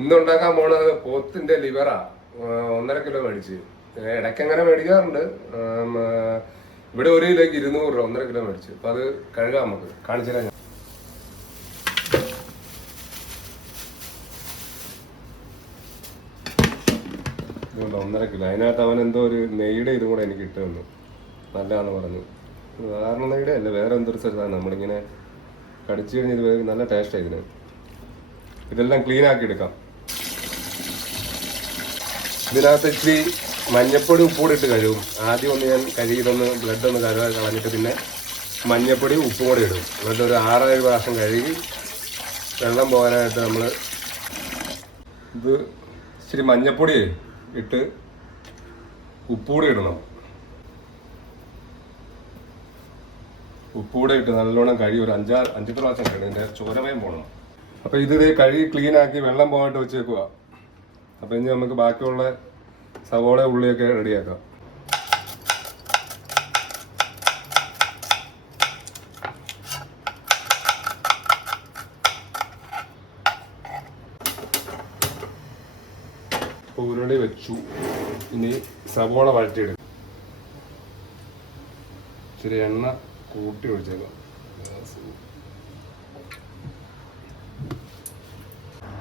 ഇന്നുണ്ടാക്കാൻ പോണത് പോത്തിന്റെ ലിവറാ. 1.5 കിലോ മേടിച്ച്. ഇടയ്ക്ക് അങ്ങനെ മേടിക്കാറുണ്ട്. ഇവിടെ 1 കിലോയ്ക്ക് 200 രൂപ. 1.5 കിലോ മേടിച്ചു. അപ്പൊ അത് കഴുകാം, നമുക്ക് കാണിച്ചു തരാം. 1.5 കിലോ. അതിനകത്ത് അവൻ എന്തോ ഒരു നെയ്യുടെ ഇതും കൂടെ എനിക്ക് ഇട്ട് തന്നു. നല്ലതാന്ന് പറഞ്ഞു. സാധാരണ നെയ്യുടെ അല്ല, വേറെ എന്തൊരു സ്ഥലത്താണ്. നമ്മളിങ്ങനെ കടിച്ചു കഴിഞ്ഞ് ഇത് നല്ല ടേസ്റ്റാണ് ഇതിന്. ഇതെല്ലാം ക്ലീൻ ആക്കി എടുക്കാം. ഇതിനകത്ത് ഇച്ചിരി മഞ്ഞപ്പൊടി ഉപ്പുകൂടി ഇട്ട് കഴുകും. ആദ്യം ഒന്ന് ഞാൻ കഴുകിയിട്ടൊന്ന് ബ്ലഡ് ഒന്ന് കളഞ്ഞിട്ട് പിന്നെ മഞ്ഞപ്പൊടി ഉപ്പും കൂടി ഇടും. എന്നിട്ട് ഒരു 6-7 പ്രാവശ്യം കഴുകി വെള്ളം പോകാനായിട്ട് നമ്മൾ ഇത് ഇച്ചിരി മഞ്ഞപ്പൊടി ഇട്ട് ഉപ്പുകൂടി ഇടണം. ഉപ്പുകൂടെ ഇട്ട് നല്ലോണം കഴുകി ഒരു 5 പ്രാവശ്യം കഴുകി. ഇതിൻ്റെ ചോരമയം പോകണം. അപ്പോൾ ഇത് കഴുകി ക്ലീൻ ആക്കി വെള്ളം പോകാനായിട്ട് വെച്ചേക്കുക. അപ്പോൾ ഇനി നമുക്ക് ബാക്കിയുള്ള സവോള ഉള്ളിയൊക്കെ റെഡിയാക്കാം. ഇപ്പോൾ ഉരുളി വെച്ചു. ഇനി സവോള വഴറ്റിയിടും. ഇച്ചിരി എണ്ണ കൂട്ടി ഒഴിച്ചേക്കാം.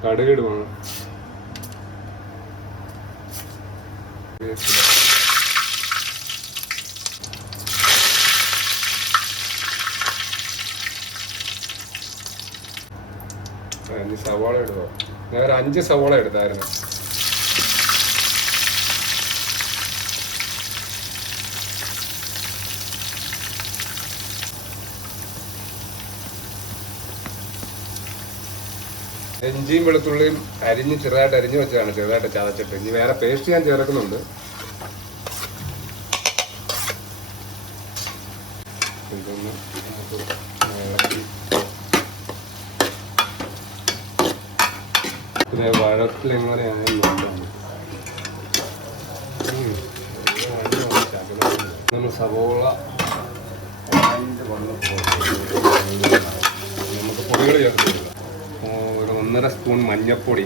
കടുകിടുവാണ്. ഇനി സവാള ഇടുക. ഞാൻ ഒരു 5 സവാള എടുത്തായിരുന്നു. ഇഞ്ചിയും വെളുത്തുള്ളിയും ചെറുതായിട്ട് അരിഞ്ഞു വെച്ചതാണ്. ചെറുതായിട്ട് ചതച്ചിട്ട് ഇനി വേറെ പേസ്റ്റ് ഞാൻ ചേർക്കുന്നുണ്ട്. ഇതൊന്ന് ഇളക്കി പിന്നെ വഴക്കിലെങ്ങനെയാണ് നമ്മൾ സവോള നമുക്ക് പൊടികൾ ചേർക്കുന്നില്ല. 1.5 സ്പൂൺ മഞ്ഞൾപ്പൊടി,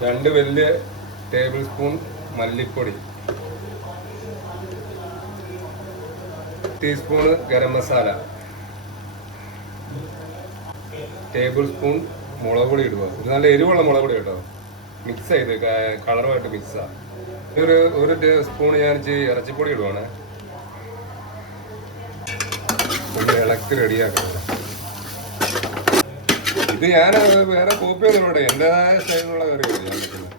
2 വലിയ ടേബിൾ സ്പൂൺ മല്ലിപ്പൊടി, teaspoon garam masala, table spoon മുളക് പൊടി ഇടുക. ഇത് നല്ല എരിവുള്ള മുളക് പൊടി കേട്ടോ. മിക്സ് ചെയ്ത് കളറുമായിട്ട് മിക്സാ. ഒരു സ്പൂൺ ഞാൻ ഇറച്ചിപ്പൊടി ഇടുവാണ്. ഒന്ന് ഇളക്കി റെഡിയാക്കണം. ഇത് ഞാൻ വേറെ കോപ്പി ഒന്നും ഇവിടെ എൻ്റെതായ സ്റ്റൈലിലുള്ള കറിയാണ് ഞാൻ വെക്കുന്നത്.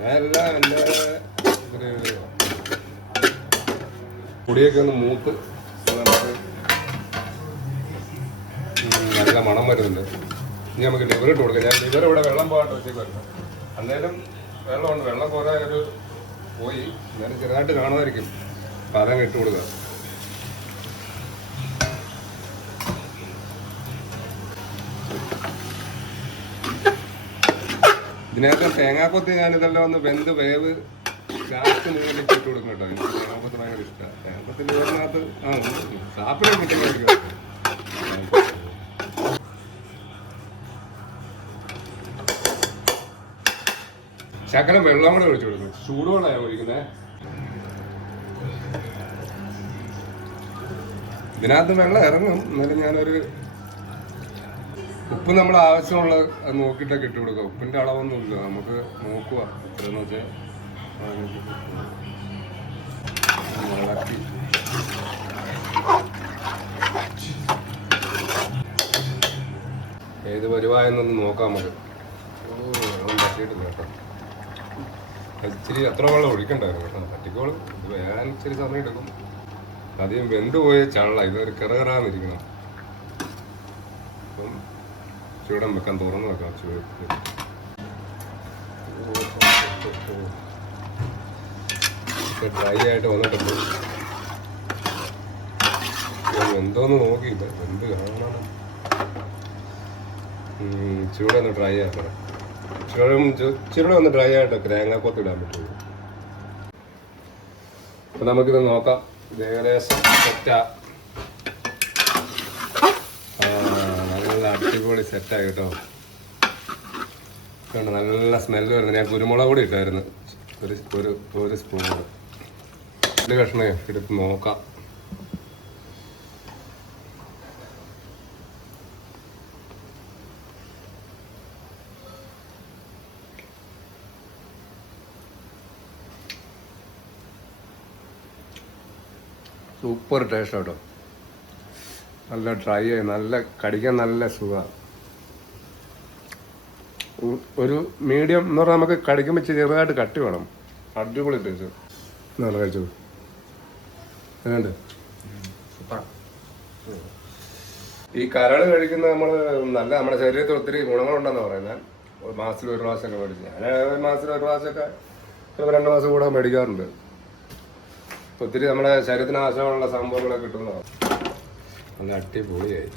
ഞാനെല്ലാം എൻ്റെ ഒരു പൊടിയൊക്കെ ഒന്ന് മൂത്ത് നമുക്ക് നല്ല മണം വരുന്നുണ്ട്. ഇനി നമുക്ക് ലിവർ ഇട്ട് കൊടുക്കാം. ഞാൻ ലിവർ ഇവിടെ വെള്ളം പോകാണ്ട് വെച്ചേക്ക് വരണം. അന്നേരം വെള്ളമുണ്ട്. വെള്ളം കുറേ പോയി എന്നാലും ചെറുതായിട്ട് കാണുമായിരിക്കും. അപ്പം അതങ്ങ് ഇട്ട് കൊടുക്കുക. ഇതിനകത്ത് തേങ്ങാക്കൊത്ത് ഞാനിതെല്ലാം ഒന്ന് വെന്ത് വേവ് ലാസ്റ്റ് മുകളിലേക്ക് ഇട്ട് കൊടുക്കും കേട്ടോ. എനിക്ക് തേങ്ങാക്കൊത്ത് ഭയങ്കര ഇഷ്ടമാണ്. തേങ്ങാക്കൊത്ത് ഇതിനകത്ത് സാപ്പിടെ കിട്ടുന്നതായിരിക്കും. ശകലം വെള്ളം കൂടെ ഒഴിച്ചു കൊടുക്കും. ചൂടുവെള്ളമാണ് ഒഴിക്കുന്നത്. ഇതിനകത്ത് വെള്ളം ഇറങ്ങും. എന്നാലും ഞാനൊരു ഉപ്പ് നമ്മൾ ആവശ്യമുള്ള നോക്കിയിട്ടൊക്കെ ഇട്ട് കൊടുക്കുക. ഉപ്പിൻ്റെ അളവൊന്നുമില്ല. നമുക്ക് നോക്കുക എത്രയെന്ന് വെച്ചാൽ ഇളക്കി ഏത് പരിവായെന്നൊന്ന് നോക്കാം നമുക്ക്. വെള്ളം തട്ടിയിട്ടില്ല കേട്ടോ. ഇച്ചിരി അത്ര വെള്ളം ഒഴിക്കണ്ടായിരുന്നു കേട്ടോ. തട്ടിക്കോളും. ഇത് വേഗം ഇച്ചിരി സമയം എടുക്കും. അധികം വെന്തുപോയ ചള്ള. ഇതൊരു കിറകിറാന്നിരിക്കണം. അപ്പം ചൂടം വെക്കാൻ തുറന്ന് വെക്കാം. ഡ്രൈ ആയിട്ട് വന്നിട്ടുണ്ട്. എന്തോന്ന് നോക്കിയില്ല. എന്ത് കാണണം. ചൂടൊന്ന് ഡ്രൈ ആക്കണം. ചൂട് ഒന്ന് ഡ്രൈ ആയിട്ട് തേങ്ങാക്കൊത്ത് ഇടാൻ പറ്റുള്ളൂ. അപ്പം നമുക്കിത് നോക്കാം. ഇത് ഏകദേശം സെറ്റാ. നല്ല അടിപൊളി സെറ്റായി കേട്ടോ. കണ്ടോ നല്ല സ്മെല്ല് വരുന്നത്. ഞാൻ കുരുമുളക് കൂടി ഇട്ടായിരുന്നു, ഒരു സ്പൂൺ. ഒരു കഷ്ണം എടുത്ത് നോക്കാം. സൂപ്പർ ടേസ്റ്റ് കേട്ടോ. നല്ല ഡ്രൈ ആയി, നല്ല കടിക്കാൻ നല്ല സുഖമാണ്. ഒരു മീഡിയം എന്ന് പറഞ്ഞാൽ നമുക്ക് കടിക്കുമ്പോൾ ചെറുതായിട്ട് കട്ടി വേണം. അടിപൊളി ടേസ്റ്റ്. നല്ല കഴിച്ചത് അതുകൊണ്ട് ഈ കരൾ കഴിക്കുന്ന നല്ല നമ്മുടെ ശരീരത്തിൽ ഒത്തിരി ഗുണങ്ങളുണ്ടെന്ന് പറയുന്നത്. മാസത്തിൽ ഒരു പ്രാവശ്യമൊക്കെ മേടിച്ചു. ഞാൻ മാസത്തിൽ ഒരു പ്രാവശ്യമൊക്കെ ചിലപ്പോൾ 2 മാസം കൂടെ മേടിക്കാറുണ്ട്. ഒത്തിരി നമ്മുടെ ശരീരത്തിന് ആവശ്യമുള്ള സംഭവങ്ങളൊക്കെ കിട്ടുന്നതാണ്. നല്ല അടിപൊളിയായി.